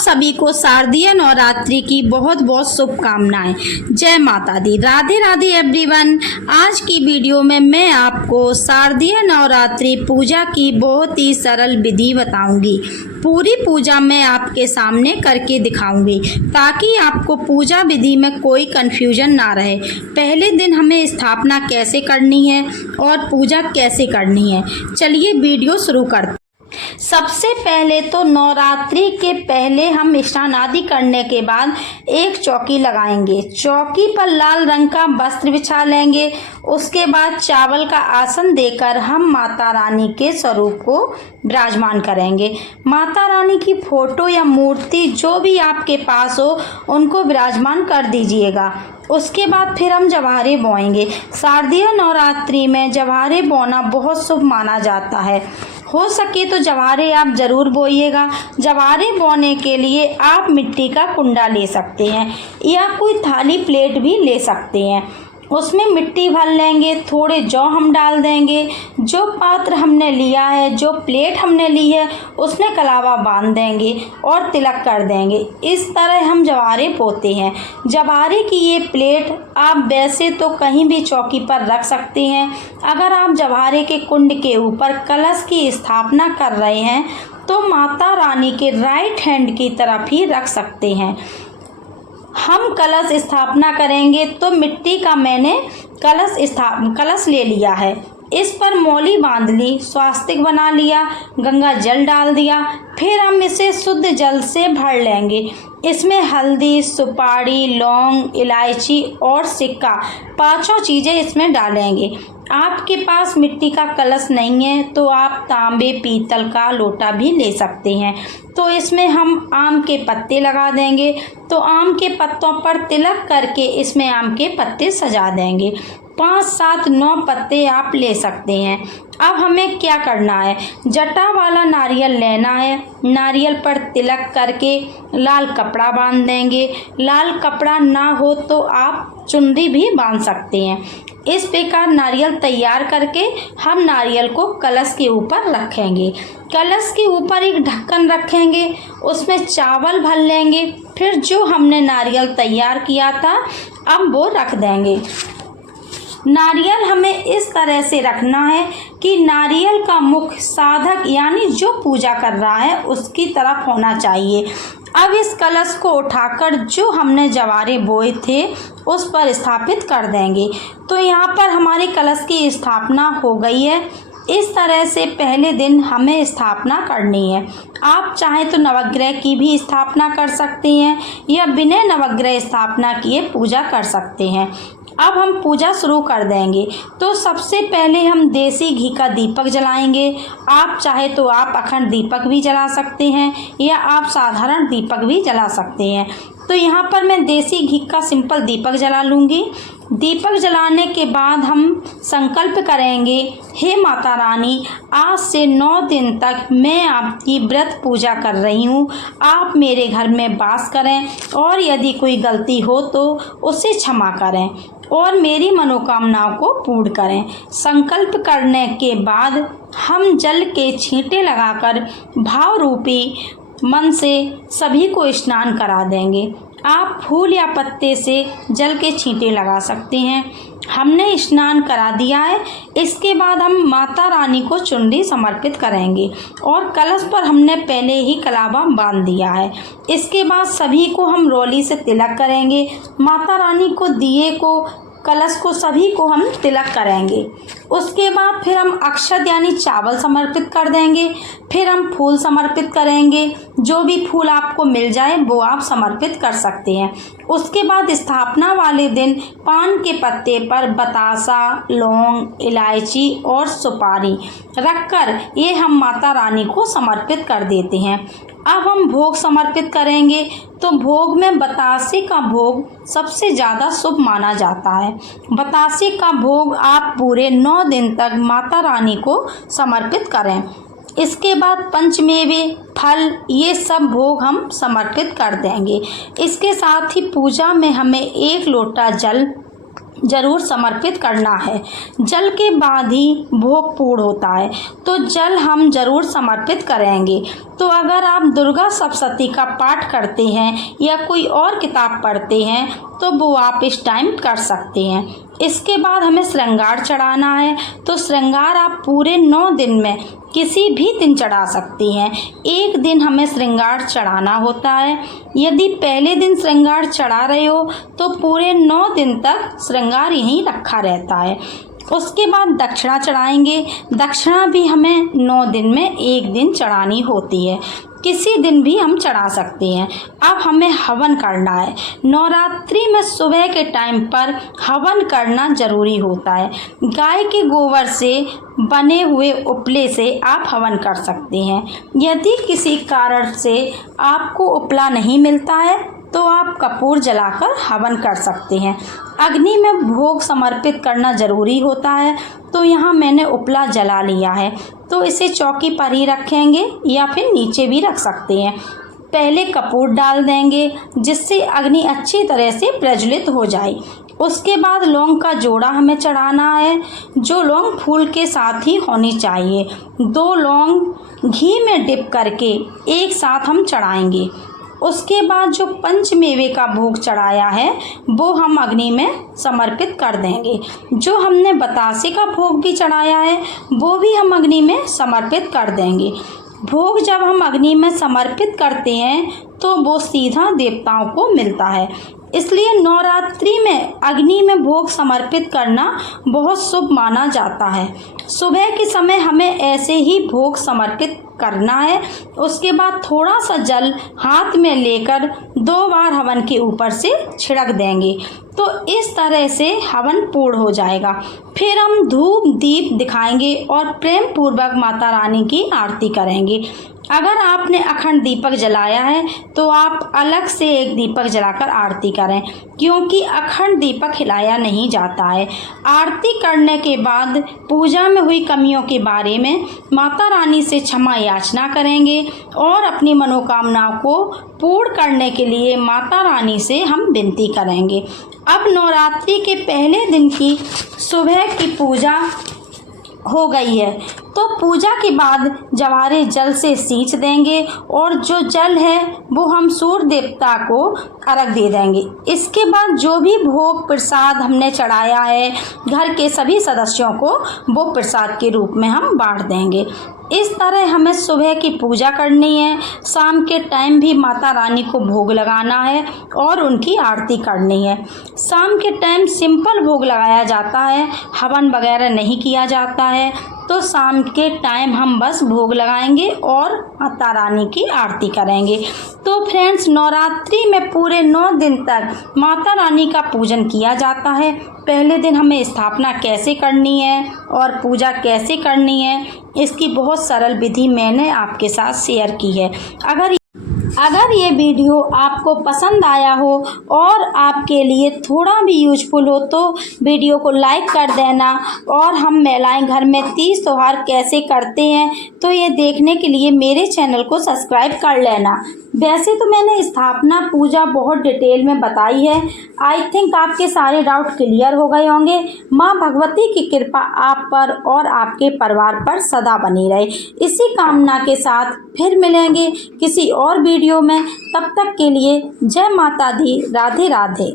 सभी को शारदीय नवरात्रि की बहुत बहुत शुभकामनाएं। जय माता दी। राधे राधे एवरीवन। आज की वीडियो में मैं आपको शारदीय नवरात्रि पूजा की बहुत ही सरल विधि बताऊंगी। पूरी पूजा मैं आपके सामने करके दिखाऊंगी ताकि आपको पूजा विधि में कोई कंफ्यूजन ना रहे। पहले दिन हमें स्थापना कैसे करनी है और पूजा कैसे करनी है, चलिए वीडियो शुरू करते हैं। सबसे पहले तो नवरात्रि के पहले हम स्नान आदि करने के बाद एक चौकी लगाएंगे। चौकी पर लाल रंग का वस्त्र बिछा लेंगे। उसके बाद चावल का आसन देकर हम माता रानी के स्वरूप को विराजमान करेंगे। माता रानी की फोटो या मूर्ति जो भी आपके पास हो उनको विराजमान कर दीजिएगा। उसके बाद फिर हम जवारे बोएंगे। शारदीय नवरात्रि में जवारे बोना बहुत शुभ माना जाता है। हो सके तो जवारे आप ज़रूर बोइएगा। जवारे बोने के लिए आप मिट्टी का कुंडा ले सकते हैं या कोई थाली प्लेट भी ले सकते हैं। उसमें मिट्टी भर लेंगे, थोड़े जौ हम डाल देंगे। जो पात्र हमने लिया है, जो प्लेट हमने ली है, उसमें कलावा बांध देंगे और तिलक कर देंगे। इस तरह हम जवारे बोते हैं। जवारे की ये प्लेट आप वैसे तो कहीं भी चौकी पर रख सकते हैं। अगर आप जवारे के कुंड के ऊपर कलश की स्थापना कर रहे हैं तो माता रानी के राइट हैंड की तरफ ही रख सकते हैं। हम कलश स्थापना करेंगे तो मिट्टी का मैंने कलश ले लिया है। इस पर मौली बांध ली, स्वास्तिक बना लिया, गंगा जल डाल दिया। फिर हम इसे शुद्ध जल से भर लेंगे। इसमें हल्दी, सुपारी, लौंग, इलायची और सिक्का, पांचों चीज़ें इसमें डालेंगे। आपके पास मिट्टी का कलश नहीं है तो आप तांबे पीतल का लोटा भी ले सकते हैं। तो इसमें हम आम के पत्ते लगा देंगे। तो आम के पत्तों पर तिलक करके इसमें आम के पत्ते सजा देंगे। 5, 7, 9 पत्ते आप ले सकते हैं। अब हमें क्या करना है, जटा वाला नारियल लेना है। नारियल पर तिलक करके लाल कपड़ा बांध देंगे। लाल कपड़ा ना हो तो आप चुनरी भी बांध सकते हैं। इस प्रकार नारियल तैयार करके हम नारियल को कलश के ऊपर रखेंगे। कलश के ऊपर एक ढक्कन रखेंगे, उसमें चावल भर लेंगे। फिर जो हमने नारियल तैयार किया था अब वो रख देंगे। नारियल हमें इस तरह से रखना है कि नारियल का मुख साधक यानी जो पूजा कर रहा है उसकी तरफ होना चाहिए। अब इस कलश को उठाकर जो हमने जवारे बोए थे उस पर स्थापित कर देंगे। तो यहाँ पर हमारे कलश की स्थापना हो गई है। इस तरह से पहले दिन हमें स्थापना करनी है। आप चाहें तो नवग्रह की भी स्थापना कर सकते हैं या बिना नवग्रह स्थापना किए पूजा कर सकते हैं। अब हम पूजा शुरू कर देंगे। तो सबसे पहले हम देसी घी का दीपक जलाएंगे। आप चाहे तो आप अखंड दीपक भी जला सकते हैं या आप साधारण दीपक भी जला सकते हैं। तो यहाँ पर मैं देसी घी का सिंपल दीपक जला लूँगी। दीपक जलाने के बाद हम संकल्प करेंगे, हे माता रानी, आज से 9 दिन तक मैं आपकी व्रत पूजा कर रही हूँ। आप मेरे घर में वास करें और यदि कोई गलती हो तो उसे क्षमा करें और मेरी मनोकामनाओं को पूर्ण करें। संकल्प करने के बाद हम जल के छींटे लगाकर भाव रूपी मन से सभी को स्नान करा देंगे। आप फूल या पत्ते से जल के छींटे लगा सकते हैं। हमने स्नान करा दिया है। इसके बाद हम माता रानी को चुनरी समर्पित करेंगे और कलश पर हमने पहले ही कलावा बांध दिया है। इसके बाद सभी को हम रोली से तिलक करेंगे। माता रानी को, दिए को, कलश को, सभी को हम तिलक करेंगे। उसके बाद फिर हम अक्षत यानी चावल समर्पित कर देंगे। फिर हम फूल समर्पित करेंगे। जो भी फूल आपको मिल जाए वो आप समर्पित कर सकते हैं। उसके बाद स्थापना वाले दिन पान के पत्ते पर बतासा, लौंग, इलायची और सुपारी रखकर ये हम माता रानी को समर्पित कर देते हैं। अब हम भोग समर्पित करेंगे। तो भोग में बतासे का भोग सबसे ज़्यादा शुभ माना जाता है। बतासे का भोग आप पूरे 9 दिन तक माता रानी को समर्पित करें। इसके बाद पंचमेवे, फल, ये सब भोग हम समर्पित कर देंगे। इसके साथ ही पूजा में हमें 1 लोटा जल जरूर समर्पित करना है। जल के बाद ही भोग पूर्ण होता है, तो जल हम जरूर समर्पित करेंगे। तो अगर आप दुर्गा सप्तशती का पाठ करते हैं या कोई और किताब पढ़ते हैं तो वो आप इस टाइम कर सकते हैं। इसके बाद हमें श्रृंगार चढ़ाना है, तो श्रृंगार आप पूरे 9 दिन में किसी भी दिन चढ़ा सकती हैं। एक दिन हमें श्रृंगार चढ़ाना होता है। यदि पहले दिन श्रृंगार चढ़ा रहे हो तो पूरे 9 दिन तक श्रृंगार यहीं रखा रहता है। उसके बाद दक्षिणा चढ़ाएंगे। दक्षिणा भी हमें 9 दिन में एक दिन चढ़ानी होती है, किसी दिन भी हम चढ़ा सकते हैं। अब हमें हवन करना है। नवरात्रि में सुबह के टाइम पर हवन करना जरूरी होता है। गाय के गोबर से बने हुए उपले से आप हवन कर सकते हैं। यदि किसी कारण से आपको उपला नहीं मिलता है तो आप कपूर जलाकर हवन कर सकते हैं। अग्नि में भोग समर्पित करना जरूरी होता है, तो यहाँ मैंने उपला जला लिया है, तो इसे चौकी पर ही रखेंगे या फिर नीचे भी रख सकते हैं। पहले कपूर डाल देंगे जिससे अग्नि अच्छी तरह से प्रज्वलित हो जाए। उसके बाद लौंग का जोड़ा हमें चढ़ाना है, जो लौंग फूल के साथ ही होनी चाहिए। 2 लौंग घी में डिप करके एक साथ हम चढ़ाएंगे। उसके बाद जो पंचमेवे का भोग चढ़ाया है वो हम अग्नि में समर्पित कर देंगे। जो हमने बतासे का भोग भी चढ़ाया है वो भी हम अग्नि में समर्पित कर देंगे। भोग जब हम अग्नि में समर्पित करते हैं तो वो सीधा देवताओं को मिलता है, इसलिए नवरात्रि में अग्नि में भोग समर्पित करना बहुत शुभ माना जाता है। सुबह के समय हमें ऐसे ही भोग समर्पित करना है। उसके बाद थोड़ा सा जल हाथ में लेकर 2 बार हवन के ऊपर से छिड़क देंगे, तो इस तरह से हवन पूर्ण हो जाएगा। फिर हम धूप दीप दिखाएंगे और प्रेम पूर्वक माता रानी की आरती करेंगे। अगर आपने अखंड दीपक जलाया है तो आप अलग से एक दीपक जलाकर आरती करें, क्योंकि अखंड दीपक हिलाया नहीं जाता है। आरती करने के बाद पूजा में हुई कमियों के बारे में माता रानी से क्षमा याचना करेंगे और अपनी मनोकामनाओं को पूर्ण करने के लिए माता रानी से हम विनती करेंगे। अब नवरात्रि के पहले दिन की सुबह की पूजा हो गई है, तो पूजा के बाद जवारे जल से सींच देंगे और जो जल है वो हम सूर्य देवता को अर्घ दे देंगे। इसके बाद जो भी भोग प्रसाद हमने चढ़ाया है घर के सभी सदस्यों को वो प्रसाद के रूप में हम बांट देंगे। इस तरह हमें सुबह की पूजा करनी है, शाम के टाइम भी माता रानी को भोग लगाना है और उनकी आरती करनी है। शाम के टाइम सिंपल भोग लगाया जाता है, हवन वगैरह नहीं किया जाता है, तो शाम के टाइम हम बस भोग लगाएंगे और माता रानी की आरती करेंगे। तो फ्रेंड्स, नवरात्रि में पूरे 9 दिन तक माता रानी का पूजन किया जाता है। पहले दिन हमें स्थापना कैसे करनी है और पूजा कैसे करनी है, इसकी बहुत सरल विधि मैंने आपके साथ शेयर की है। अगर ये वीडियो आपको पसंद आया हो और आपके लिए थोड़ा भी यूजफुल हो तो वीडियो को लाइक कर देना, और हम महिलाएं घर में तीज त्योहार कैसे करते हैं तो ये देखने के लिए मेरे चैनल को सब्सक्राइब कर लेना। वैसे तो मैंने स्थापना पूजा बहुत डिटेल में बताई है। आई थिंक आपके सारे डाउट क्लियर हो गए होंगे। माँ भगवती की कृपा आप पर और आपके परिवार पर सदा बनी रहे, इसी कामना के साथ फिर मिलेंगे किसी और वीडियो में। तब तक के लिए जय माता दी, राधे राधे।